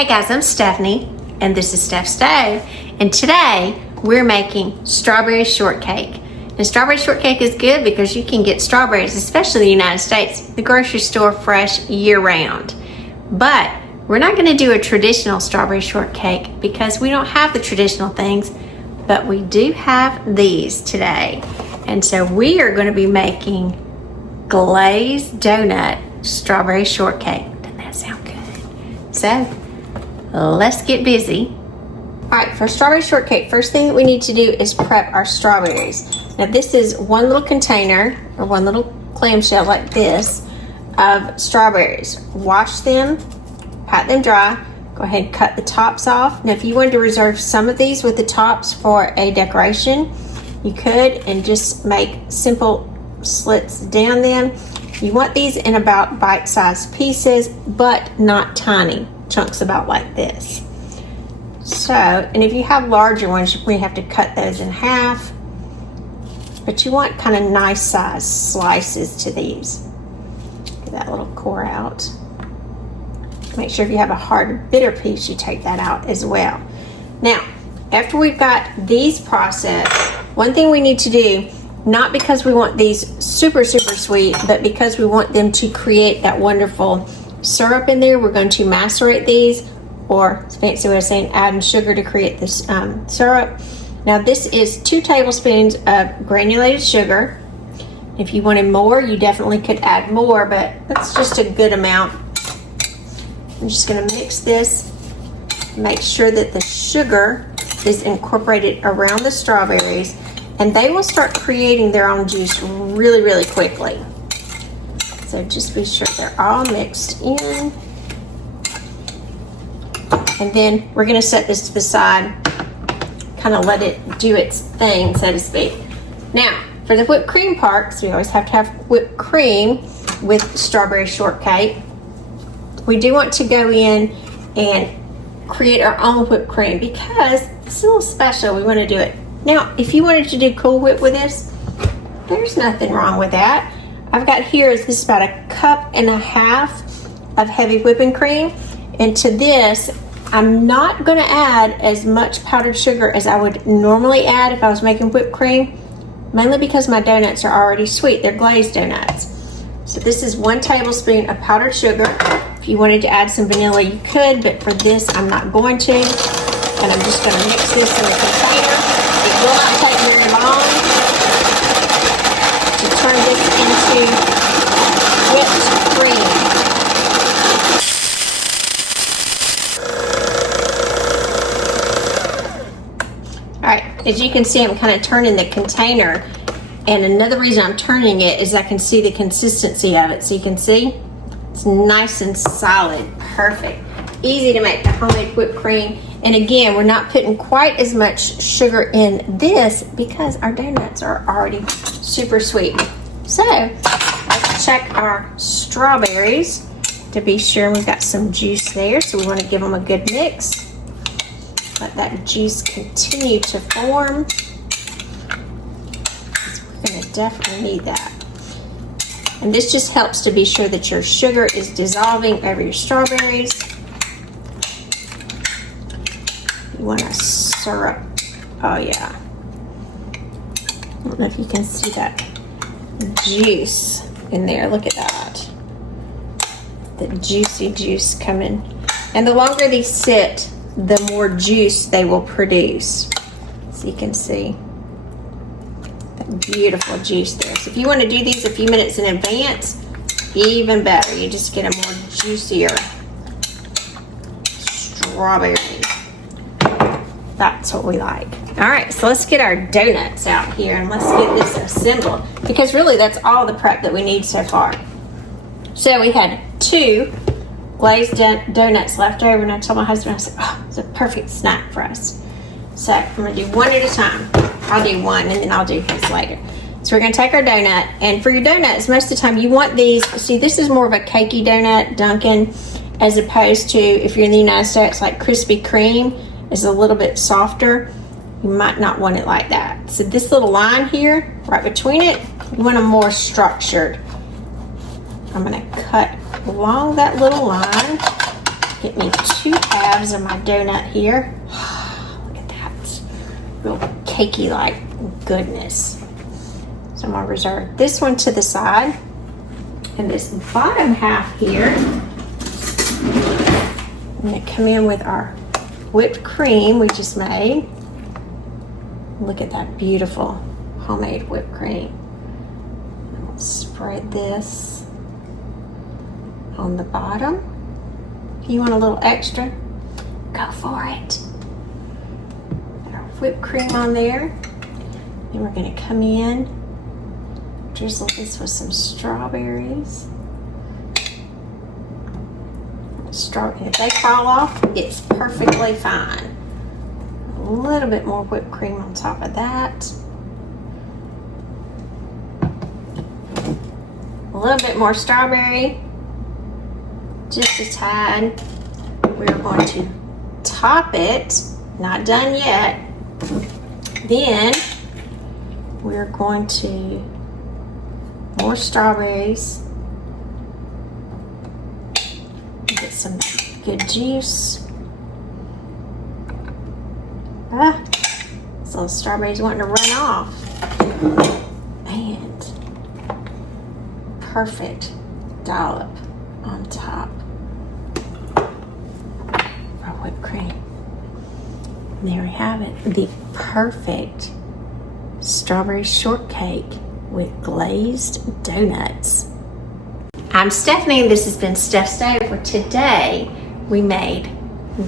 Hey guys, I'm Stephanie, and this is Steph's Stove, and today we're making strawberry shortcake. And strawberry shortcake is good because you can get strawberries, especially in the United States, the grocery store fresh year-round. But we're not going to do a traditional strawberry shortcake because we don't have the traditional things, but we do have these today. And so we are going to be making glazed donut strawberry shortcake. Doesn't that sound good? So let's get busy. All right, for strawberry shortcake, first thing that we need to do is prep our strawberries. Now this is one little container or one little clamshell like this of strawberries. Wash them, pat them dry, go ahead and cut the tops off. Now if you wanted to reserve some of these with the tops for a decoration, you could, and just make simple slits down them. You want these in about bite-sized pieces, but not tiny chunks about like this. So, and if you have larger ones, you may have to cut those in half, but you want kind of nice size slices to these. Get that little core out. Make sure if you have a hard bitter piece, you take that out as well. Now, after we've got these processed, one thing we need to do, not because we want these super sweet, but because we want them to create that wonderful syrup in there, we're going to macerate these, or it's a fancy way of saying adding sugar to create this syrup. Now this is 2 tablespoons of granulated sugar. If you wanted more, you definitely could add more, but that's just a good amount. I'm just going to mix this, make sure that the sugar is incorporated around the strawberries, and they will start creating their own juice really quickly. So just be sure they're all mixed in. And then we're gonna set this to the side, kind of let it do its thing, so to speak. Now, for the whipped cream part, because we always have to have whipped cream with strawberry shortcake, we do want to go in and create our own whipped cream because it's a little special. We want to do it. Now, if you wanted to do Cool Whip with this, there's nothing wrong with that. I've got here is this about 1.5 cups of heavy whipping cream, and to this I'm not going to add as much powdered sugar as I would normally add if I was making whipped cream, mainly because my donuts are already sweet. They're glazed donuts. So this is 1 tablespoon of powdered sugar. If you wanted to add some vanilla, you could, but for this I'm not going to. And I'm just going to mix this in a container. It will not take very long to turn this into whipped cream. Alright, as you can see, I'm kind of turning the container, and another reason I'm turning it is I can see the consistency of it. So you can see it's nice and solid, perfect. Easy to make the homemade whipped cream. And again, we're not putting quite as much sugar in this because our donuts are already super sweet. So let's check our strawberries to be sure we've got some juice there. So we want to give them a good mix. Let that juice continue to form. We're going to definitely need that. And this just helps to be sure that your sugar is dissolving over your strawberries. You want a syrup. Oh yeah. I don't know if you can see that juice in there. Look at that. The juicy juice coming. And the longer these sit, the more juice they will produce. So you can see that beautiful juice there. So if you want to do these a few minutes in advance, even better. You just get a more juicier strawberry. That's what we like. All right, so let's get our donuts out here and let's get this assembled, because really that's all the prep that we need so far. So we had 2 glazed donuts left over, and I told my husband, I said, oh, it's a perfect snack for us. So I'm gonna do one at a time. I'll do one and then I'll do his later. So we're gonna take our donut, and for your donuts, most of the time you want these, see this is more of a cakey donut, Duncan, as opposed to, if you're in the United States, like Krispy Kreme is a little bit softer. You might not want it like that. So this little line here, right between it, you want them more structured. I'm gonna cut along that little line Get me 2 halves of my donut here. Look at that. Real cakey like goodness. So I'm going to reserve this one to the side. And this bottom half here, I'm going to come in with our whipped cream we just made. Look at that beautiful homemade whipped cream. And we'll spread this on the bottom. If you want a little extra, go for it. Put our whipped cream on there. Then we're going to come in, drizzle this with some strawberries. If they fall off, it's perfectly fine. A little bit more whipped cream on top of that. A little bit more strawberry. Just a tad. We're going to top it. Not done yet. Then we're going to more strawberries. Get some good juice. So those strawberries wanting to run off. And perfect dollop on top of whipped cream. And there we have it. The perfect strawberry shortcake with glazed donuts. I'm Stephanie, and this has been Steph's Day. For today, we made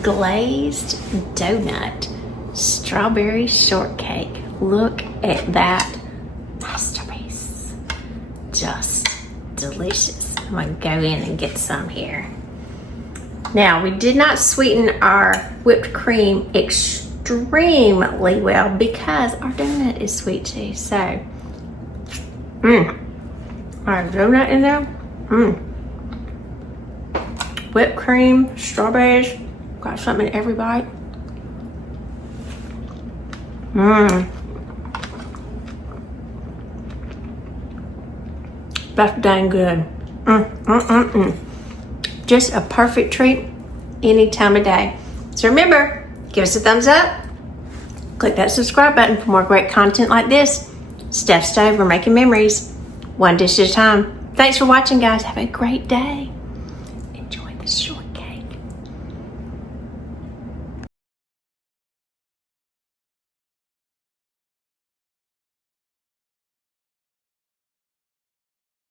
glazed donut strawberry shortcake. Look at that masterpiece. Just delicious. I'm gonna go in and get some here. Now, we did not sweeten our whipped cream extremely well because our donut is sweet too. So, our donut in there. Whipped cream, strawberries, got something in every bite. That's dang good. Just a perfect treat any time of day. So remember, give us a thumbs up, click that subscribe button for more great content like this. Steph's Stove, we're making memories, one dish at a time. Thanks for watching, guys. Have a great day. Enjoy the short.